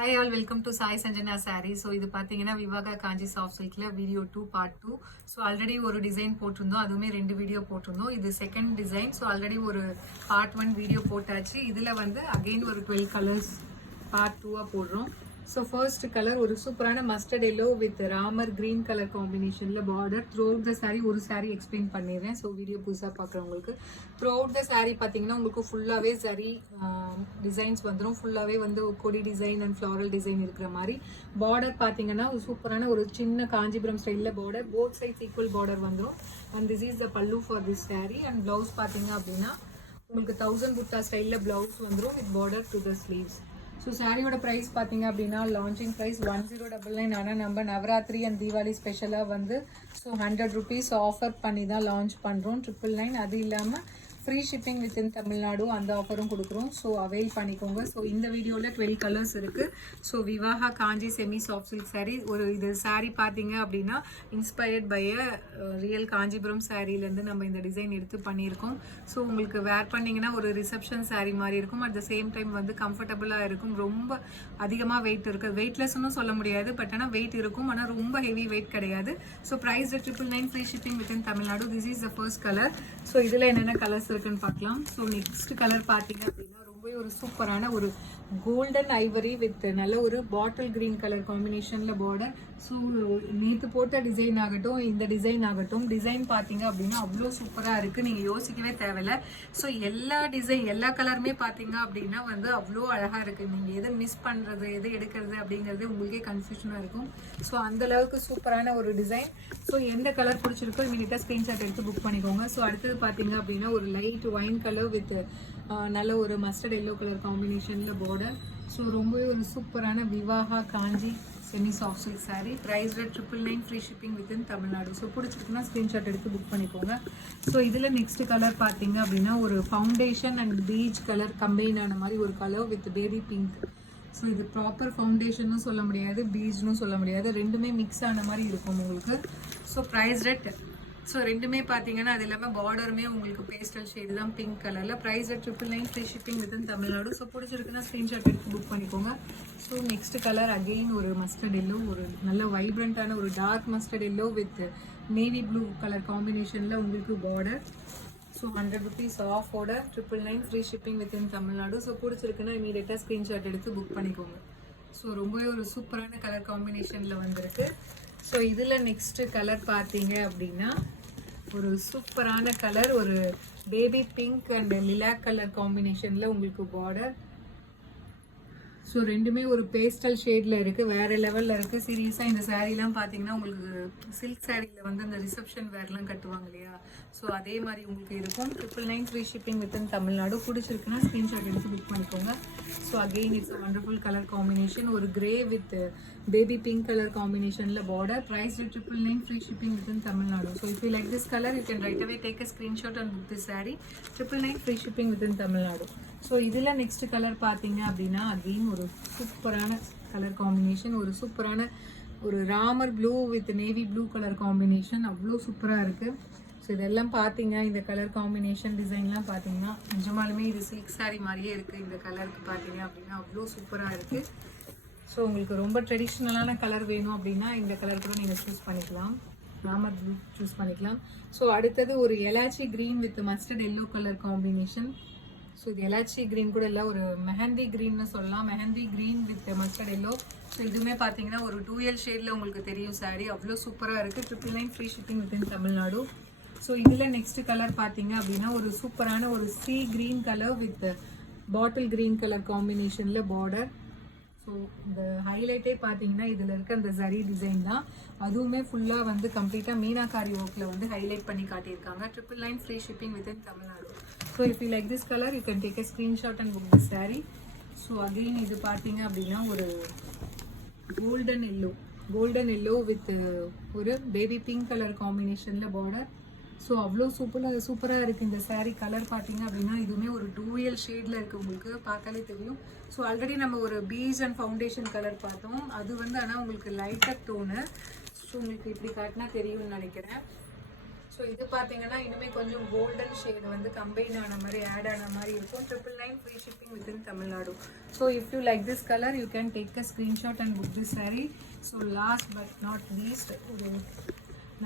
Hi all, welcome to Sai Sanjana Saree. So இது பாத்தீங்கன்னா விவாகா காஞ்சி சாஃப்ட் சில்க்ல வீடியோ 2 பார்ட் 2. ஸோ ஆல்ரெடி ஒரு டிசைன் போட்டிருந்தோம், அதுவுமே 2 வீடியோ போட்டிருந்தோம். இது செகண்ட் டிசைன். ஸோ ஆல்ரெடி ஒரு பார்ட் 1 வீடியோ போட்டாச்சு. இதுல வந்து அகெயின் ஒரு 12 கலர்ஸ் பார்ட் 2 போடுறோம். ஸோ ஃபர்ஸ்ட் கலர் ஒரு சூப்பரான mustard yellow with Ramar green colour காம்பினேஷனில் border. Throughout the sari ஒரு சாரீ எக்ஸ்பிளைன் பண்ணிடுறேன். ஸோ வீடியோ புதுசாக பார்க்குறவங்களுக்கு த்ரூ அவுட் த சாரீ பார்த்தீங்கன்னா உங்களுக்கு ஃபுல்லாகவே சரி டிசைன்ஸ் வந்துடும். ஃபுல்லாகவே வந்து கொடி டிசைன் அண்ட் ஃப்ளாரல் டிசைன் இருக்கிற மாதிரி பார்டர் பார்த்தீங்கன்னா ஒரு சூப்பரான ஒரு சின்ன காஞ்சிபுரம் ஸ்டைலில் border, both sides equal border வந்துடும். And this is the pallu for this saree. அண்ட் ப்ளவுஸ் பார்த்தீங்க அப்படின்னா உங்களுக்கு 1000 புட்டா ஸ்டைலில் ப்ளவுஸ் வந்துடும் with border to the sleeves. So சாரியோட ப்ரைஸ் பார்த்தீங்க அப்படின்னா லான்ச்சிங் ப்ரைஸ் 1099. ஆனால் நம்ம நவராத்திரி அண்ட் தீபாவளி ஸ்பெஷலாக வந்து ஸோ 100 rupees ஆஃபர் பண்ணி தான் லான்ச் பண்ணுறோம் 999. அது இல்லாமல் ஃப்ரீ ஷிப்பிங் வித்தின் தமிழ்நாடு அந்த ஆஃபரும் கொடுக்குறோம். ஸோ அவைல் பண்ணிக்கோங்க. ஸோ இந்த வீடியோவில் 12 கலர்ஸ் இருக்குது. ஸோ விவாகா Kanchi semi soft silk sari. ஒரு இது சாரீ பார்த்தீங்க அப்படின்னா inspired by a real Kanchipuram சாரீலேருந்து நம்ம இந்த டிசைன் எடுத்து பண்ணியிருக்கோம். ஸோ உங்களுக்கு வேர் பண்ணிங்கன்னா ஒரு ரிசப்ஷன் சாரீ மாதிரி இருக்கும். அட் த சேம் டைம் வந்து கம்ஃபர்டபுளாக இருக்கும். ரொம்ப அதிகமாக வெயிட் இருக்குது, வெயிட்லெஸ்ன்னு சொல்ல முடியாது, பட் ஆனால் வெயிட் இருக்கும், ஆனால் ரொம்ப ஹெவி வெயிட் கிடையாது. So price 999, free shipping within Tamil Nadu. This is the first colour. So இதில் என்னென்ன கலர்ஸ் இருக்குன்னு பார்க்கலாம். ஸோ நெக்ஸ்ட் கலர் பார்த்தீங்க அப்படின்னா ரொம்ப ஒரு சூப்பரான ஒரு கோல்டன் ஐவரி வித் நல்ல ஒரு பாட்டில் கிரீன் கலர் காம்பினேஷன்ல பார்டர். ஸோ நேற்று போட்ட டிசைன் ஆகட்டும், இந்த டிசைன் ஆகட்டும், டிசைன் பார்த்தீங்க அப்படின்னா அவ்வளோ சூப்பராக இருக்குது, நீங்கள் யோசிக்கவே தேவையில்லை. ஸோ எல்லா கலருமே பார்த்தீங்க அப்படின்னா வந்து அவ்வளோ அழகாக இருக்குது. நீங்கள் எதை மிஸ் பண்ணுறது எதை எடுக்கிறது அப்படிங்கிறது உங்களுக்கே கன்ஃபியூஷனாக இருக்கும். ஸோ அந்தளவுக்கு சூப்பரான ஒரு டிசைன். ஸோ எந்த கலர் பிடிச்சிருக்கோ இமீடியட்டாக ஸ்க்ரீன்ஷாட் எடுத்து புக் பண்ணிக்கோங்க. ஸோ அடுத்தது பார்த்தீங்க அப்படின்னா ஒரு லைட் ஒயின் கலர் வித் நல்ல ஒரு மஸ்டர்ட் எல்லோ கலர் காம்பினேஷனில் பார்டர். ஸோ ரொம்பவே ஒரு சூப்பரான விவாகா Kanchi semi soft silk sari. Price 999, free shipping within Tamil Nadu. So பிடிச்சிருக்குன்னா ஸ்க்ரீன்ஷாட் எடுத்து புக் பண்ணிக்கோங்க. ஸோ இதில் நெக்ஸ்ட் கலர் பார்த்தீங்க அப்படின்னா ஒரு foundation and peach colour combine ஆன மாதிரி ஒரு colour with baby pink. So இது ப்ராப்பர் ஃபவுண்டேஷனும் சொல்ல முடியாது, பீச்னும் சொல்ல முடியாது, ரெண்டுமே மிக்ஸ் ஆன மாதிரி இருக்கும் உங்களுக்கு. ஸோ ப்ரைஸ் ஸோ ரெண்டுமே பார்த்தீங்கன்னா அது இல்லாமல் பார்டருமே உங்களுக்கு பேஸ்டல் ஷேடு தான் பிங்க் கலரில். Price 999, free shipping within Tamil Nadu. So பிடிச்சிருக்குன்னா ஸ்க்ரீன்ஷாட் எடுத்து புக் பண்ணிக்கோங்க. ஸோ நெக்ஸ்ட் கலர் அகெயின் ஒரு மஸ்டர்ட் எல்லோ, ஒரு நல்ல வைப்ரண்ட்டான ஒரு dark mustard yellow with navy blue colour காம்பினேஷனில் உங்களுக்கு border. So 100 rupees ஆஃபோட 999, free shipping within Tamil Nadu. So பிடிச்சிருக்குன்னா இமீடியட்டாக ஸ்க்ரீன்ஷாட் எடுத்து புக் பண்ணிக்கோங்க. ஸோ ரொம்பவே ஒரு சூப்பரான கலர் காம்பினேஷனில் வந்திருக்கு. ஸோ இதில் நெக்ஸ்ட் கலர் பார்த்தீங்க அப்படின்னா ஒரு சூப்பரான கலர், ஒரு baby pink and lilac colour காம்பினேஷனில் உங்களுக்கு பார்டர். ஸோ ரெண்டுமே ஒரு பேஸ்டல் ஷேடில் இருக்குது, வேறு லெவலில் இருக்குது. சீரியஸாக இந்த சாரீலாம் பார்த்தீங்கன்னா உங்களுக்கு சில்க் சாரீயில் வந்து அந்த ரிசப்ஷன் வேர்லாம் கட்டுவாங்க இல்லையா, ஸோ அதே மாதிரி உங்களுக்கு இருக்கும். 999, ஃப்ரீ ஷிப்பிங் வித்தின் தமிழ்நாடு. பிடிச்சிருக்குன்னா ஸ்க்ரீன்ஷாட் எடுத்து புக் பண்ணிக்கோங்க. So again it's wonderful colour combination, ஒரு grey with baby pink colour காம்பினேஷனில் border. Price 999, free shipping within Tamil Nadu. So if you like this colour you can right away take a screenshot and book this sari. 999, free shipping within Tamil Nadu. So இதில் next colour பார்த்தீங்க அப்படின்னா again ஒரு சூப்பரான colour combination, ஒரு சூப்பரான ஒரு Ramar blue with navy blue colour combination, அவ்வளோ சூப்பராக இருக்குது. ஸோ இதெல்லாம் பார்த்தீங்க, இந்த கலர் காம்பினேஷன் டிசைன்லாம் பார்த்தீங்கன்னா நிஜமாலுமே இது சில்க் சாரீ மாதிரியே இருக்குது. இந்த கலருக்கு பார்த்தீங்க அப்படின்னா அவ்வளோ சூப்பராக இருக்குது. ஸோ உங்களுக்கு ரொம்ப ட்ரெடிஷ்னலான கலர் வேணும் அப்படின்னா இந்த கலர் கூட நீங்கள் சூஸ் பண்ணிக்கலாம், ராமர் ப்ளூ சூஸ் பண்ணிக்கலாம். ஸோ அடுத்தது ஒரு elaichi green with mustard yellow colour combination. So இது எலாச்சி க்ரீன் கூட இல்லை, ஒரு மெஹந்தி க்ரீன்னு சொல்லலாம், mehndi green with mustard yellow. So இதுவுமே பார்த்தீங்கன்னா ஒரு 2L ஷேடில் உங்களுக்கு தெரியும் சாரீ, அவ்வளோ சூப்பராக இருக்குது. 999, free shipping within Tamil Nadu. So இதில் நெக்ஸ்ட் கலர் பார்த்தீங்க அப்படின்னா ஒரு சூப்பரான ஒரு சீ green colour with bottle green colour காம்பினேஷனில் பார்டர். ஸோ இந்த ஹைலைட்டே பார்த்தீங்கன்னா இதில் இருக்க அந்த ஜரி டிசைன் தான், அதுவுமே ஃபுல்லாக வந்து கம்ப்ளீட்டாக மீனாக்காரி ஒர்க்கில் வந்து ஹைலைட் பண்ணி காட்டியிருக்காங்க. 999, free shipping within Tamil Nadu. So if you like this colour you can take a screenshot and book this sari. So again இது பார்த்தீங்க அப்படின்னா ஒரு கோல்டன் எல்லோ வித் ஒரு பேபி பிங்க் கலர் காம்பினேஷனில் பார்டர். ஸோ அவ்வளோ சூப்பராக இருக்குது இந்த சாரீ. கலர் பார்த்தீங்க அப்படின்னா இதுவுமே ஒரு 2L ஷேடில் இருக்குது, உங்களுக்கு பார்த்தாலே தெரியும். ஸோ ஆல்ரெடி நம்ம ஒரு பீச் அண்ட் ஃபவுண்டேஷன் கலர் பார்த்தோம், அது வந்து ஆனால் உங்களுக்கு லைட்டர் டோனு. ஸோ உங்களுக்கு இப்படி காட்டினா தெரியும்னு நினைக்கிறேன். ஸோ ஸோ இது பார்த்தீங்கன்னா இன்னுமே கொஞ்சம் கோல்டன் ஷேட் வந்து கம்பைன் ஆன மாதிரி ஆட் ஆன மாதிரி இருக்கும். 999 free shipping within Tamil Nadu. So if you like this colour you can take a screenshot and book this saree. So last but not least ஒரு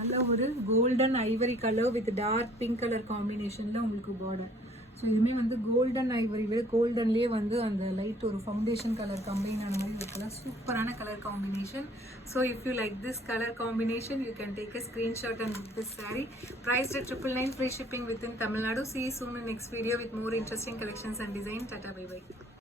நல்ல ஒரு golden Ivory colour with dark pink colour காம்பினேஷனில் உங்களுக்கு border. So இதுவுமே வந்து golden Ivory விட கோல்டன்லேயே வந்து அந்த லைட் ஒரு ஃபவுண்டேஷன் கலர் கம்பைன் ஆன மாதிரி இருக்கலாம். சூப்பரான colour combination. So if you like this colour combination you can take a screenshot and book this saree. Priced at 999 free shipping within Tamil Nadu. See you soon in next video with more interesting collections and design. Tata, bye bye.